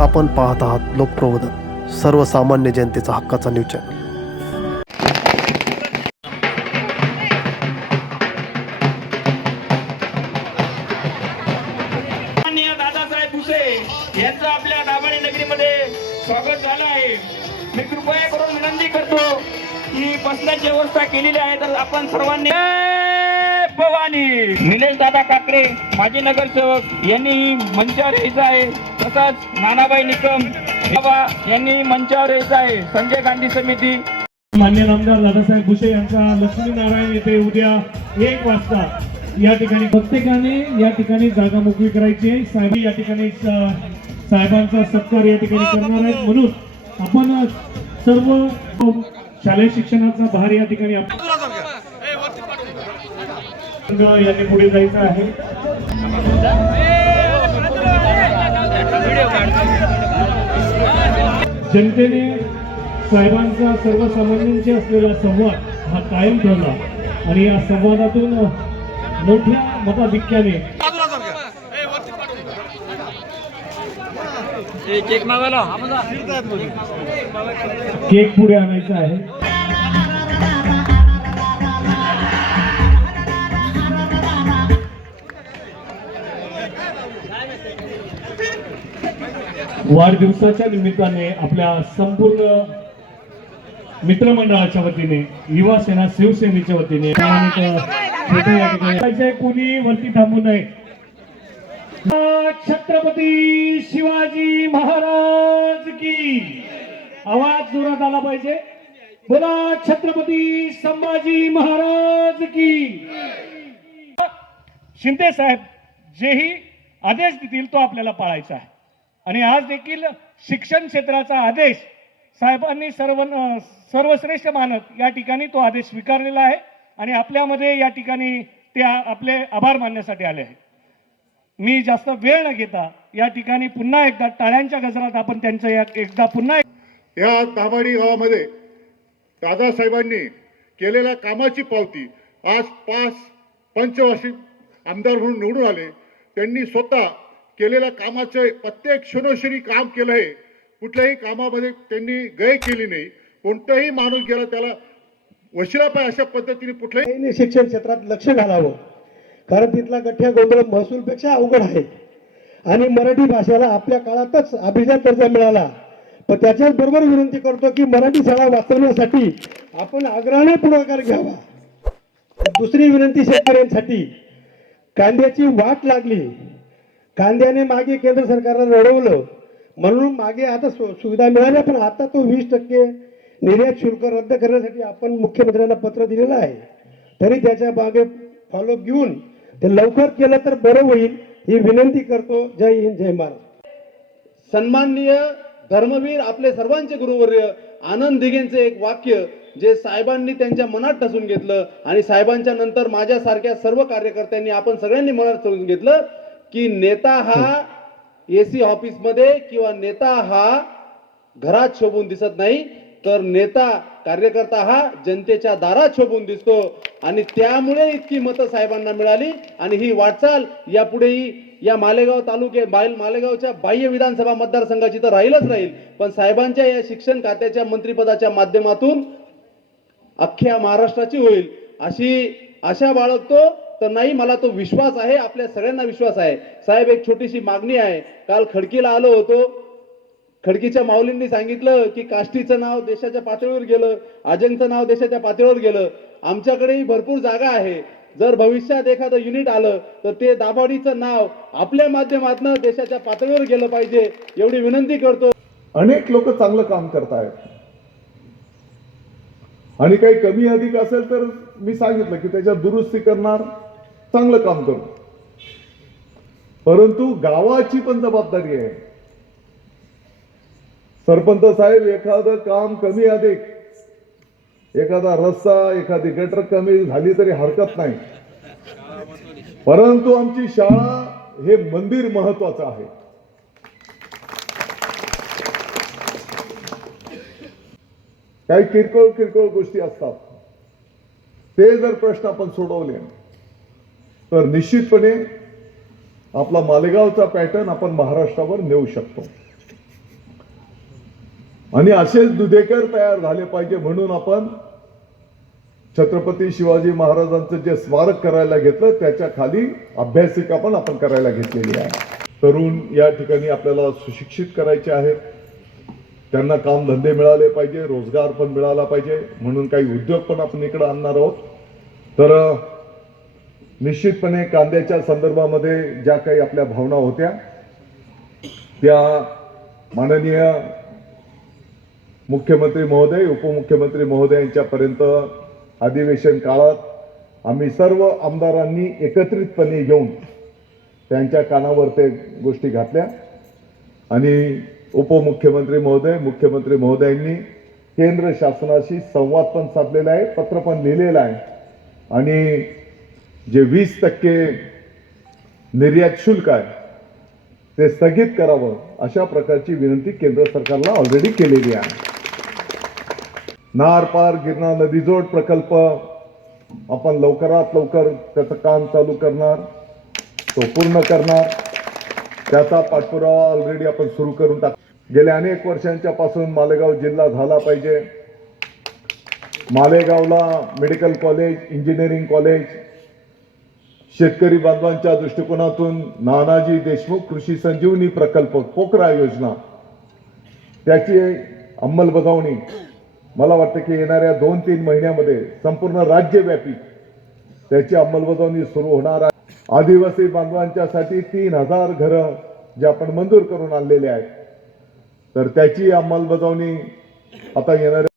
आपण पाहत आहात लोकप्रबोधन सर्वसामान्य जनतेचा हक्काचा न्यूज चॅनल. माननीय दादासाहेब भुसे यांचं आपल्या दाभाडे नगरीमध्ये स्वागत झालं आहे. मी कृपया करून विनंती करतो की बसण्याची व्यवस्था केलेली आहे तर आपण सर्वांनी भवानी निलेश दादा काकडे माजी नगरसेवक यांनी मंचावर यायचं आहे. तसंच नानाबाई निकम बाबा यांनी मंचावर यायचं आहे. संजय गांधी समिती. मान्य आमदार दादासाहेब भुसे यांचा लक्ष्मीनारायण येथे उद्या एक वाजता या ठिकाणी प्रत्येकाने या ठिकाणी जागा मोकळी करायची आहे. साहेब या ठिकाणी साहेबांचा सत्कार या ठिकाणी करणार आहेत. म्हणून आपण सर्व शालेय शिक्षणाचा भार या ठिकाणी आपण यांनी पुढे जायचं आहे. जनतेने साहेबांचा सर्वसामान्यांशी असलेला संवाद हा कायम ठेवला आणि या संवादातून मोठ्या मताधिक्याने केक पुढे आणायचा आहे. वाढदिवसाच्या निमित्ताने आपल्या संपूर्ण मित्रमंडळाच्या वतीने युवा सेना शिवसेनेच्या वतीने कोणी वरती थांबू नये. छत्रपती शिवाजी महाराज की आवाज जोरात आला पाहिजे. बोला छत्रपती संभाजी महाराज की. शिंदे साहेब जेही आदेश देतील तो आपल्याला पाळायचा आहे. आणि आज देखील शिक्षण क्षेत्राचा आदेश साहेबांनी सर्व सर्वश्रेष्ठ मानत या ठिकाणी तो आदेश स्वीकारलेला आहे आणि आपल्यामध्ये या ठिकाणी ते आपले आभार मानण्यासाठी आले आहेत. मी जास्त वेळ न घेता या ठिकाणी पुन्हा एकदा टाळ्यांच्या गजरात आपण त्यांचं या एकदा पुन्हा एक- या ताबाडी गावामध्ये दादासाहेबांनी केलेल्या कामाची पावती आज पाच पंचवार्षिक आमदार म्हणून निवडून आले. त्यांनी स्वतः केलेल्या कामाचे प्रत्येक क्षणोक्षणी काम केलं आहे. कुठल्याही कामामध्ये त्यांनी गय केली नाही. कोणताही माणूस गेला त्याला वशिला पाय अशा पद्धतीने कुठल्याही शिक्षण क्षेत्रात लक्ष घालावं. कारण तिथला गठ्ठ्या गोंधळ महसूलपेक्षा अवघड आहे. आणि मराठी भाषेला आपल्या काळातच अभिजात दर्जा मिळाला. पण त्याच्याच बरोबर विनंती करतो की मराठी शाळा वाचवण्यासाठी आपण आग्रहाने पुढाकार घ्यावा. दुसरी विनंती शेतकऱ्यांसाठी कांद्याची वाट लागली. कांद्याने मागे केंद्र सरकारला रडवलं म्हणून मागे आता सुविधा मिळाल्या पण आता तो वीस टक्के निर्यात शुल्क रद्द करण्यासाठी आपण मुख्यमंत्र्यांना पत्र दिलेलं आहे. तरी त्याच्यामागे फॉलो घेऊन ते लवकर केलं तर बरं होईल ही विनंती करतो. जय हिंद जय महाराज सन्माननीय धर्मवीर आपले सर्वांचे गुरुवर्य आनंद दिघेंचे एक वाक्य जे साहेबांनी त्यांच्या मनात ठसून घेतलं आणि साहेबांच्या नंतर माझ्यासारख्या सर्व कार्यकर्त्यांनी आपण सगळ्यांनी मनात ठसून घेतलं की नेता हा एसी ऑफिसमध्ये किंवा नेता हा घरात शोभून दिसत नाही तर नेता कार्यकर्ता हा जनतेच्या दारात शोभून दिसतो. आणि त्यामुळे इतकी मतं साहेबांना मिळाली. आणि ही वाटचाल यापुढेही या मालेगाव तालुके बायल मालेगावच्या बाह्य विधानसभा मतदारसंघाची तर राहीलच राहील. पण साहेबांच्या या शिक्षण खात्याच्या मंत्रिपदाच्या माध्यमातून अख्ख्या महाराष्ट्राची होईल. अशी आशा बाळगतो. तर नाही मला तो विश्वास आहे आपल्या सगळ्यांना विश्वास आहे. साहेब एक छोटीशी मागणी आहे. काल खडकीला आलो होतो. खडकीच्या माऊलींनी सांगितलं की काष्टीचं नाव देशाच्या पातळीवर गेलं अजंगचं नाव देशाच्या पातळीवर गेलं. आमच्याकडेही भरपूर जागा आहे. जर भविष्यात एखादं युनिट आलं तर ते दाभाडीचं नाव आपल्या माध्यमातून देशाच्या पातळीवर गेलं पाहिजे एवढी विनंती करतो. अनेक लोक चांगलं काम करतायत आणि काही कमी अधिक असेल तर मी सांगितलं की त्याच्या दुरुस्ती करणार चांगलं काम करू. परंतु गावाची पण जबाबदारी आहे. सरपंच साहेब एखादं काम कमी अधिक एखादा रस्ता एखादी गटर कमी झाली तरी हरकत नाही. परंतु आमची शाळा हे मंदिर महत्वाचं आहे. काही किरकोळ किरकोळ गोष्टी असतात. ते जर प्रश्न आपण सोडवले तर निश्चितपणे आपला मालेगावचा पॅटर्न आपण महाराष्ट्रावर नेऊ शकतो. आणि असेच दुधेकर तयार झाले पाहिजे म्हणून आपण छत्रपती शिवाजी महाराजांचं जे स्मारक करायला घेतलं त्याच्याखाली अभ्यासिका पण आपण करायला घेतलेली आहे. तरुण या ठिकाणी आपल्याला सुशिक्षित करायचे आहेत त्यांना कामधंदे मिळाले पाहिजे रोजगार पण मिळाला पाहिजे म्हणून काही उद्योग पण आपण इकडे आणणार आहोत. तर निश्चितपणे कांद्याच्या संदर्भामध्ये ज्या काही आपल्या भावना होत्या त्या माननीय मुख्यमंत्री महोदय उपमुख्यमंत्री महोदय यांच्यापर्यंत अधिवेशन काळात आम्ही सर्व आमदारांनी एकत्रितपणे घेऊन त्यांच्या कानावर ते गोष्टी घातल्या. आणि उपमुख्यमंत्री महोदय मुख्यमंत्री महोदयांनी केंद्र शासनाशी संवाद पण साधलेला आहे पत्र पण लिहिलेलं आहे. आणि जे वीस टक्के निर्यात शुल्क आहे ते स्थगित करावं अशा प्रकारची विनंती केंद्र सरकारला ऑलरेडी केलेली आहे. नार पार गिरणा नदीजोड प्रकल्प आपण लवकरात लवकर त्याचं काम चालू करणार तो पूर्ण करणार. त्याचा पाठपुरावा ऑलरेडी आपण सुरू करून टाक गेल्या अनेक वर्षांच्या पासून मालेगाव जिल्हा झाला पाहिजे. मालेगावला मेडिकल कॉलेज इंजिनिअरिंग कॉलेज शेतकरी बांधवांच्या दृष्टिकोनातून नानाजी देशमुख कृषी संजीवनी प्रकल्प पोकरा योजना. त्याची अंमलबजावणी मला वाटतं की येणाऱ्या दोन तीन महिन्यामध्ये संपूर्ण राज्यव्यापी त्याची अंमलबजावणी सुरू होणार आहे. आदिवासी बांधवांच्यासाठी तीन हजार घरं जे आपण मंजूर करून आणलेले आहेत. तर त्याची अंमलबजावणी आता येणाऱ्या